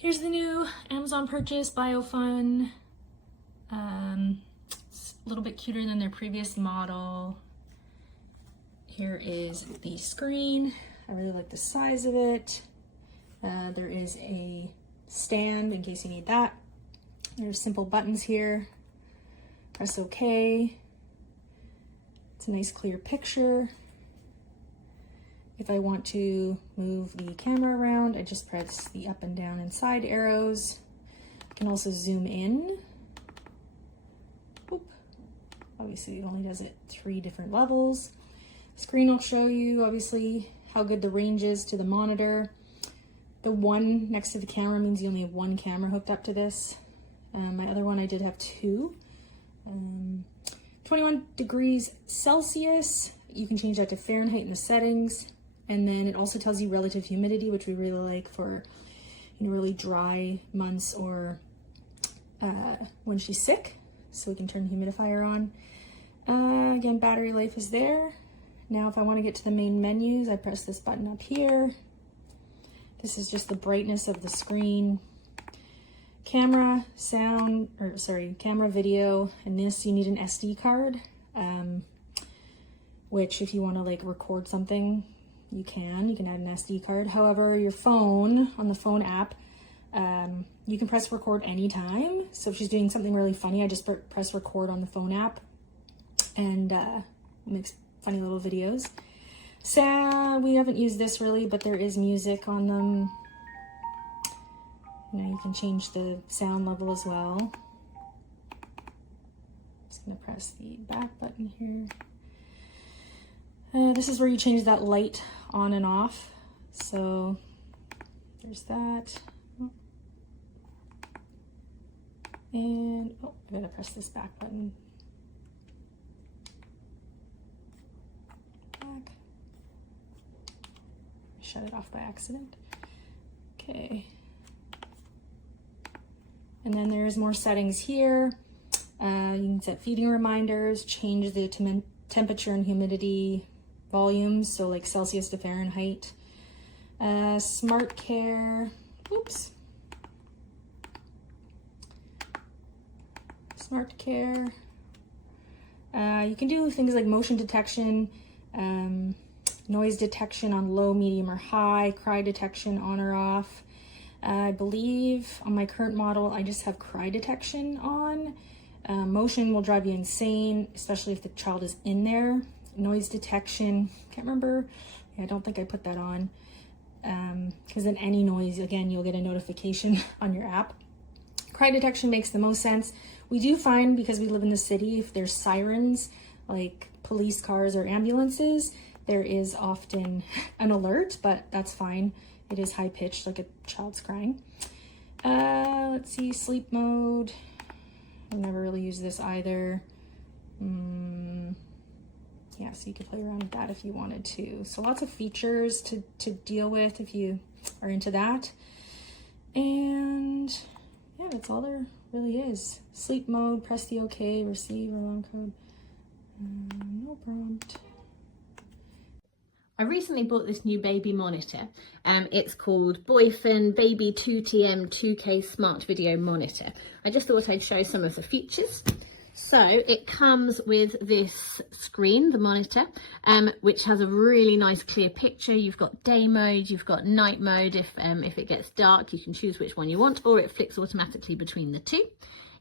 Here's the new Amazon purchase, Babyphone. It's a little bit cuter than their previous model. Here is the screen. I really like the size of it. There is a stand in case you need that. There's simple buttons here. Press OK. It's a nice clear picture. If I want to move the camera around, I just press the up and down and side arrows. I can also zoom in. Oop. Obviously, it only does it 3 different levels. Screen will show you, obviously, how good the range is to the monitor. The 1 next to the camera means you only have 1 camera hooked up to this. My other one, I did have 2. 21 degrees Celsius. You can change that to Fahrenheit in the settings. And then it also tells you relative humidity, which we really like for really dry months or when she's sick. So we can turn the humidifier on. Again, battery life is there. Now, if I want to get to the main menus, I press this button up here. This is just the brightness of the screen. Camera, camera, video, and this you need an SD card, which if you want to like record something, you can add an SD card. However, your phone, on the phone app, you can press record anytime. So if she's doing something really funny, I just press record on the phone app and makes funny little videos. So we haven't used this really, but there is music on them. You can change the sound level as well. Just gonna press the back button here. This is where you change that light on and off. So there's that. And I gotta press this back button. Back. Shut it off by accident. Okay. And then there's more settings here. You can set feeding reminders, change the temperature and humidity volumes, so like Celsius to Fahrenheit. Smart care, oops. Smart care. You can do things like motion detection, noise detection on low, medium, or high, cry detection on or off. I believe on my current model, I just have cry detection on. Motion will drive you insane, especially if the child is in there. Noise detection, can't remember. Yeah, I don't think I put that on. Because then any noise, again, you'll get a notification on your app. Cry detection makes the most sense. We do find, because we live in the city, if there's sirens, like police cars or ambulances, there is often an alert, but that's fine. It is high pitched, like a child's crying. Let's see, sleep mode. I've never really used this either. Yeah, so you could play around with that if you wanted to. So lots of features to deal with if you are into that. And yeah, that's all there really is. Sleep mode, press the OK, receive alarm code. No prompt. I recently bought this new baby monitor. It's called BOIFUN Baby 2TM 2K Smart Video Monitor. I just thought I'd show some of the features. So it comes with this screen, the monitor, which has a really nice clear picture. You've got day mode, you've got night mode. If it gets dark, you can choose which one you want, or it flicks automatically between the two.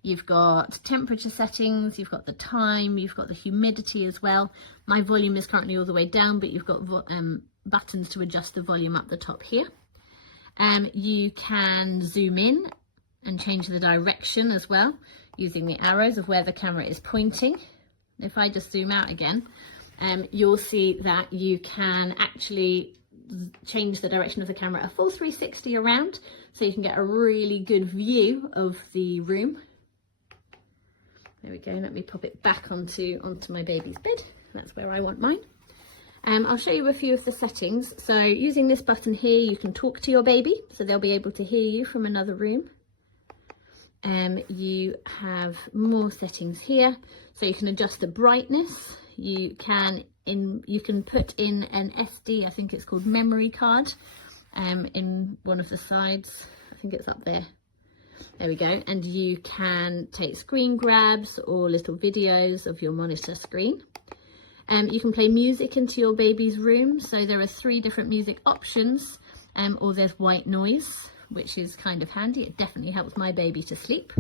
You've got temperature settings, you've got the time, you've got the humidity as well. My volume is currently all the way down, but you've got buttons to adjust the volume up the top here. You can zoom in and change the direction as well, using the arrows of where the camera is pointing. If I just zoom out again, you'll see that you can actually change the direction of the camera a full 360 around, so you can get a really good view of the room. There we go, let me pop it back onto my baby's bed. That's where I want mine. I'll show you a few of the settings. So using this button here, you can talk to your baby, so they'll be able to hear you from another room. You have more settings here, so you can adjust the brightness. You can put in an SD, I think it's called memory card, in one of the sides think it's up there. There we go. And you can take screen grabs or little videos of your monitor screen. You can play music into your baby's room. So there are 3 different music options, or there's white noise, which is kind of handy. It definitely helps my baby to sleep.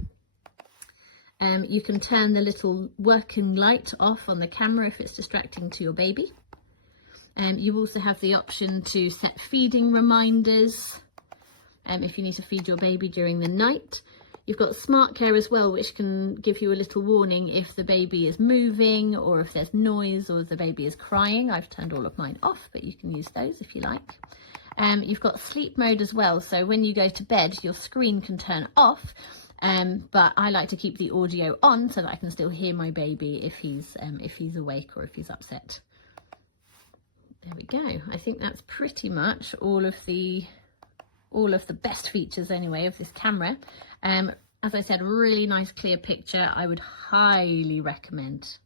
You can turn the little working light off on the camera if it's distracting to your baby. You also have the option to set feeding reminders if you need to feed your baby during the night. You've got Smart Care as well, which can give you a little warning if the baby is moving or if there's noise or the baby is crying. I've turned all of mine off, but you can use those if you like. You've got sleep mode as well, so when you go to bed your screen can turn off, but I like to keep the audio on so that I can still hear my baby if he's awake or if he's upset. There we go. I think that's pretty much all of the best features anyway of this camera. As I said, really nice clear picture. I would highly recommend.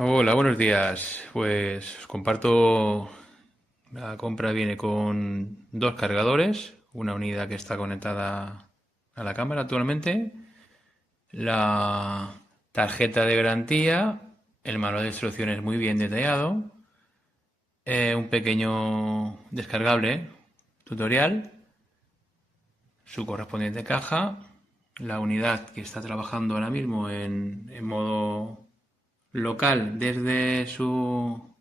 Hola, buenos días. Pues os comparto, la compra viene con dos cargadores, una unidad que está conectada a la cámara actualmente, la tarjeta de garantía, el manual de instrucciones muy bien detallado, un pequeño descargable tutorial, su correspondiente caja, la unidad que está trabajando ahora mismo en modo local desde su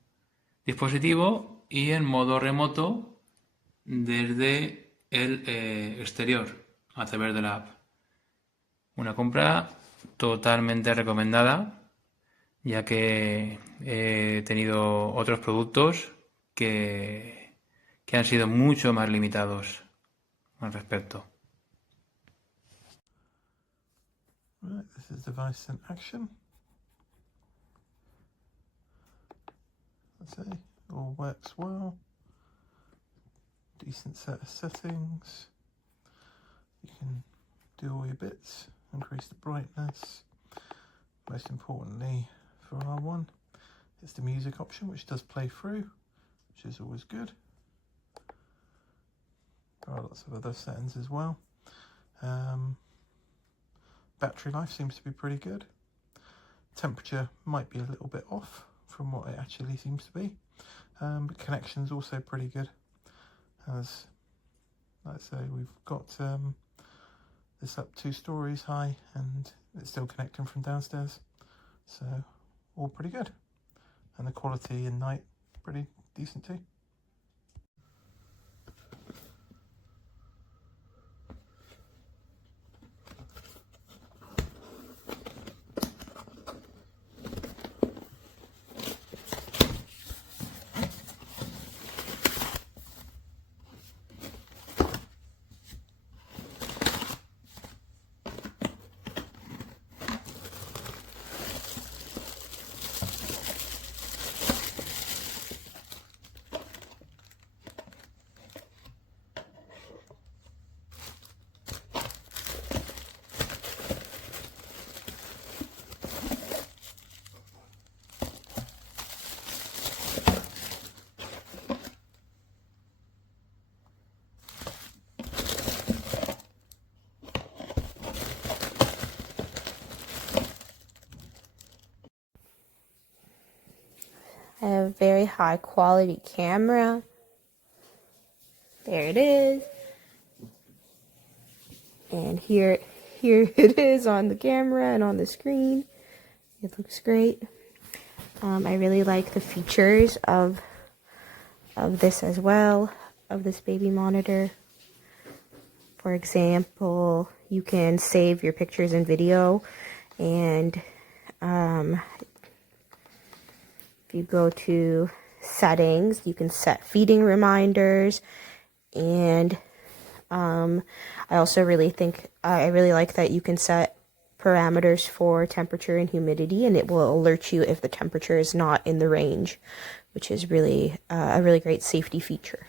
dispositivo y en modo remoto desde el exterior a través de la app. Una compra totalmente recomendada, ya que he tenido otros productos que han sido mucho más limitados al respecto. Right, this is device in action. Let's see, all works well. Decent set of settings. You can do all your bits, increase the brightness. Most importantly for R1, it's the music option, which does play through, which is always good. There are lots of other settings as well. Battery life seems to be pretty good. Temperature might be a little bit off from what it actually seems to be, but connection's also pretty good. As like I say, we've got this up 2 stories high and it's still connecting from downstairs, so all pretty good, and the quality in night pretty decent too. I have a very high quality camera. There it is. And here it is on the camera and on the screen. It looks great. I really like the features of this as well, of this baby monitor. For example, you can save your pictures and video, and if you go to settings, you can set feeding reminders, and I also really like that you can set parameters for temperature and humidity, and it will alert you if the temperature is not in the range, which is really a really great safety feature.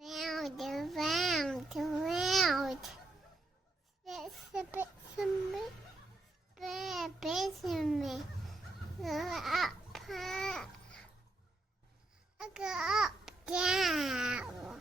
Round and round and round. It's a bit for me. A bit for me. Go up, go up, down.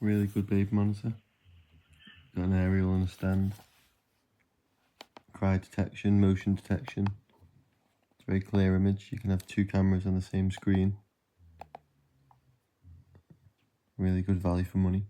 Really good baby monitor. Got an aerial and a stand. Cry detection, motion detection. It's a very clear image. You can have 2 cameras on the same screen. Really good value for money.